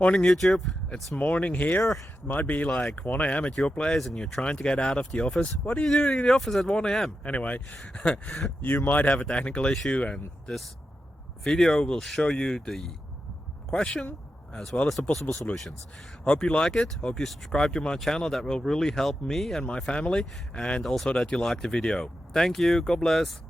Morning YouTube, it's morning here. It might be like 1 a.m. at your place and you're trying to get out of the office. What are you doing in the office at 1 a.m.? Anyway, you might have a technical issue and this video will show you the question as well as the possible solutions. Hope you like it, hope you subscribe to my channel. That will really help me and my family, and also that you like the video. Thank you, God bless.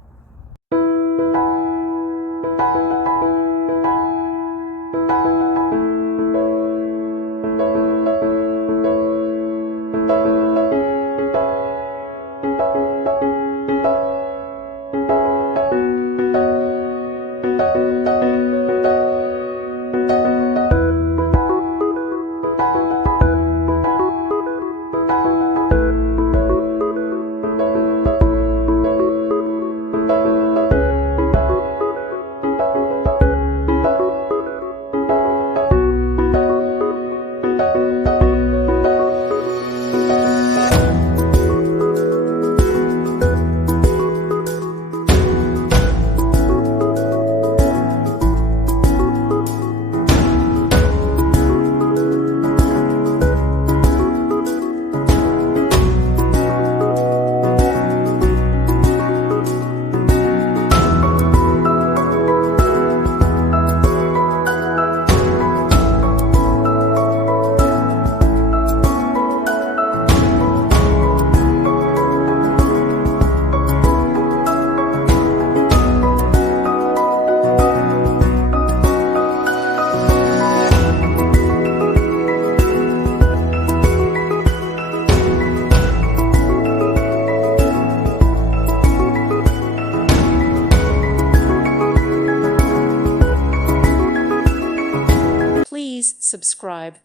Please subscribe.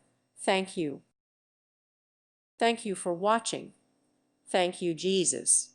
Thank you. Thank you for watching. Thank you, Jesus.